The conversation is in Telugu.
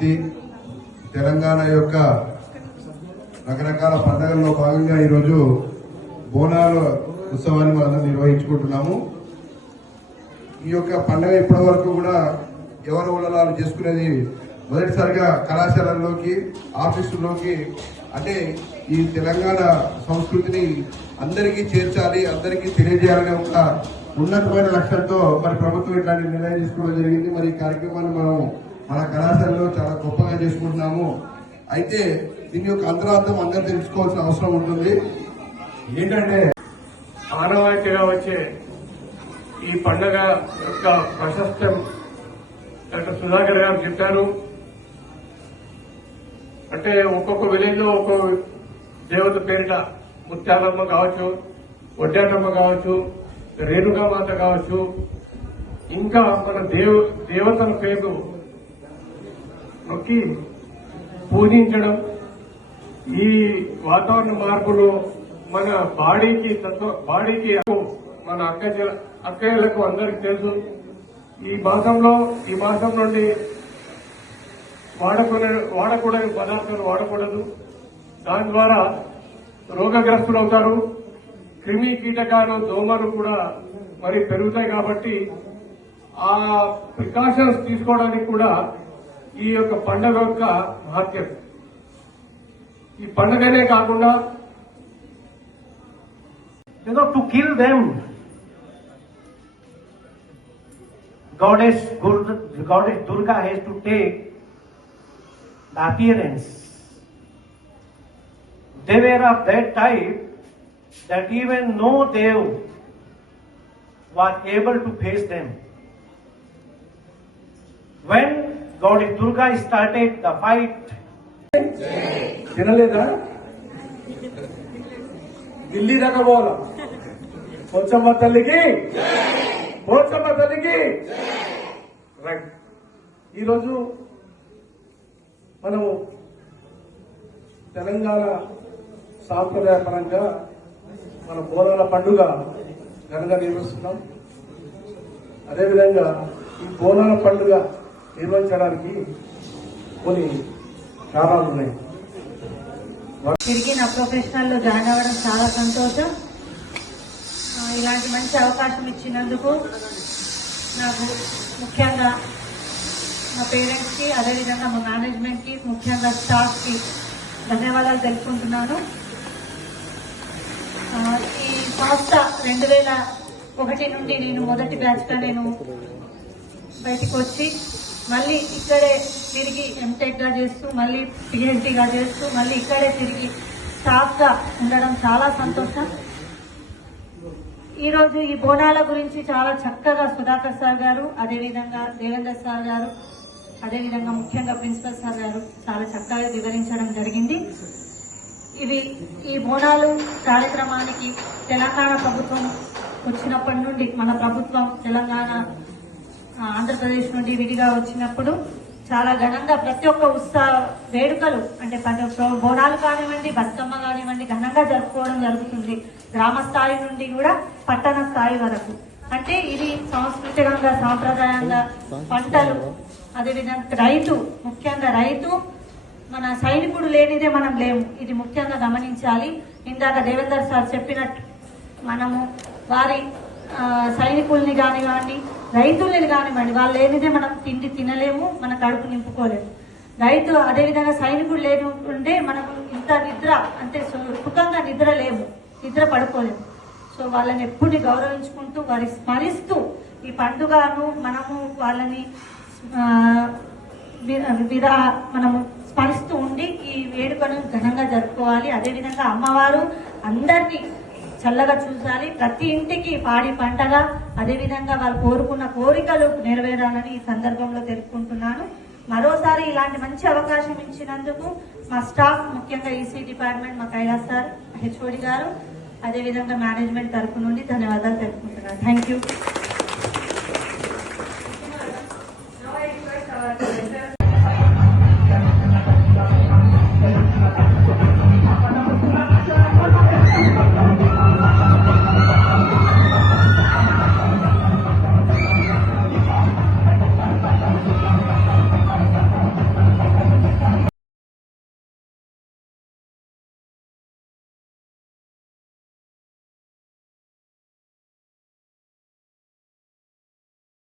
సంస్కృతి తెలంగాణ యొక్క రకరకాల పండుగల్లో భాగంగా ఈరోజు బోనాల ఉత్సవాన్ని మనం నిర్వహించుకుంటున్నాము. ఈ యొక్క పండుగ ఇప్పటి వరకు కూడా ఎవరు ఊళ్ళలో చేసుకునేది మొదటిసారిగా కళాశాలల్లోకి ఆఫీసుల్లోకి అంటే ఈ తెలంగాణ సంస్కృతిని అందరికీ చేర్చాలి, అందరికీ తెలియజేయాలనే ఒక ఉన్నతమైన లక్ష్యంతో మరి ప్రభుత్వం ఇట్లాంటి నిర్ణయం తీసుకోవడం జరిగింది. మరి ఈ కార్యక్రమాన్ని మనం మన కళాశాలలో చాలా గొప్పగా చేసుకుంటున్నాము. అయితే దీని యొక్క అంతరార్థం అందరూ తెలుసుకోవాల్సిన అవసరం ఉంటుంది. ఏంటంటే ఆనవాయితీగా వచ్చే ఈ పండుగ యొక్క ప్రశస్తం డాక్టర్ సుధాకర్ గారు చెప్పారు. అంటే ఒక్కొక్క విలేజ్ లో ఒక్కొక్క దేవత పేరిట ముత్యాలమ్మ కావచ్చు, వడ్డాటమ్మ కావచ్చు, రేణుకామాత కావచ్చు, ఇంకా మన దేవతల పేరు నొక్కి పూజించడం, ఈ వాతావరణ మార్పులు మన బాడీకి మన అక్కయ్యలకు అందరికీ తెలుసు. ఈ మాసం నుండి వాడకూడని పదార్థాలు వాడకూడదు. దాని ద్వారా రోగగ్రస్తులు అవుతారు. క్రిమి కీటకాలు దోమలు కూడా మరి పెరుగుతాయి. కాబట్టి ఆ ప్రికాషన్స్ తీసుకోవడానికి కూడా ఈ యొక్క పండుగ యొక్క మహత్యం. ఈ పండుగనే కాకుండా to kill them, goddess Durga has to take the appearance. They were of that type that even no Dev was able to face them. When goddess Durga started the fight, తినలేదా ఢిల్లీ దాకా పోవాలా? పోచమ్మ తల్లికి రైట్. ఈరోజు మనము తెలంగాణ సాంప్రదాయపరంగా మన బోనాల పండుగ ఘనంగా నిర్వహిస్తున్నాం. అదేవిధంగా ఈ బోనాల పండుగ నిర్వహించడానికి కొన్ని కారణాలు ఉన్నాయి. తిరిగి నా ప్రొఫెషనల్ లో జాయిన్ అవ్వడం చాలా సంతోషం. ఇలాంటి మంచి అవకాశం ఇచ్చినందుకు నాకు ముఖ్యంగా మా పేరెంట్స్ కి, అదేవిధంగా మా మేనేజ్మెంట్ కి, ముఖ్యంగా స్టాఫ్ కి ధన్యవాదాలు తెలుపుకుంటున్నాను. ఈ సంస్థ 2001 నుండి నేను మొదటి బ్యాచ్ గా నేను బయటకు వచ్చి మళ్ళీ ఇక్కడే తిరిగి ఎంటెక్ గా చేస్తూ, మళ్ళీ పిహెచ్డి గా చేస్తూ, మళ్ళీ ఇక్కడే తిరిగి స్టాఫ్ గా ఉండడం చాలా సంతోషం. ఈ రోజు ఈ బోనాల గురించి చాలా చక్కగా సుధాకర్ సార్ గారు, అదేవిధంగా దేవేందర్ సార్ గారు, అదేవిధంగా ముఖ్యంగా ప్రిన్సిపల్ సార్ గారు చాలా చక్కగా వివరించడం జరిగింది. ఈ బోనాలు కార్యక్రమానికి తెలంగాణ ప్రభుత్వం వచ్చినప్పటి నుండి, మన ప్రభుత్వం తెలంగాణ ఆంధ్రప్రదేశ్ నుండి విడిగా వచ్చినప్పుడు చాలా ఘనంగా ప్రతి ఒక్క ఉత్సవ వేడుకలు అంటే బోనాలు కానివ్వండి, బతుకమ్మ కానివ్వండి ఘనంగా జరుపుకోవడం జరుగుతుంది. గ్రామ స్థాయి నుండి కూడా పట్టణ స్థాయి వరకు. అంటే ఇది సాంస్కృతికంగా, సాంప్రదాయంగా పంటలు, అదేవిధంగా రైతు, ముఖ్యంగా రైతు మన సైనికుడు లేనిదే మనం లేము. ఇది ముఖ్యంగా గమనించాలి. ఇందాక దేవేందర్ సార్ చెప్పినట్టు మనము వారి సైనికుల్ని కానివ్వండి, రైతుల్ని కానివ్వండి, వాళ్ళు లేనిదే మనం తిండి తినలేము, మన కడుపు నింపుకోలేము. రైతు అదేవిధంగా సైనికుడు లేకుంటే మనకు ఇంత నిద్ర అంటే సుఖంగా నిద్ర పడుకోలేము. సో వాళ్ళని ఎప్పుడు గౌరవించుకుంటూ వారి స్మరిస్తూ ఈ పండుగను మనము వాళ్ళని మనము స్మరిస్తూ ఉండి ఈ వేడుకను ఘనంగా జరుపుకోవాలి. అదేవిధంగా అమ్మవారు అందరినీ చల్లగా చూసాలి, ప్రతి ఇంటికి పాడి పంటగా, అదేవిధంగా వాళ్ళు కోరుకున్న కోరికలు నెరవేరాలని ఈ సందర్భంలో తెలుపుకుంటున్నాను. మరోసారి ఇలాంటి మంచి అవకాశం ఇచ్చినందుకు మా స్టాఫ్, ముఖ్యంగా ఈసీ డిపార్ట్మెంట్ మా కైలాస్ సార్, హెచ్ఓడి గారు, అదేవిధంగా మేనేజ్మెంట్ తరఫు నుండి ధన్యవాదాలు తెలుపుకుంటున్నాను. Thank you.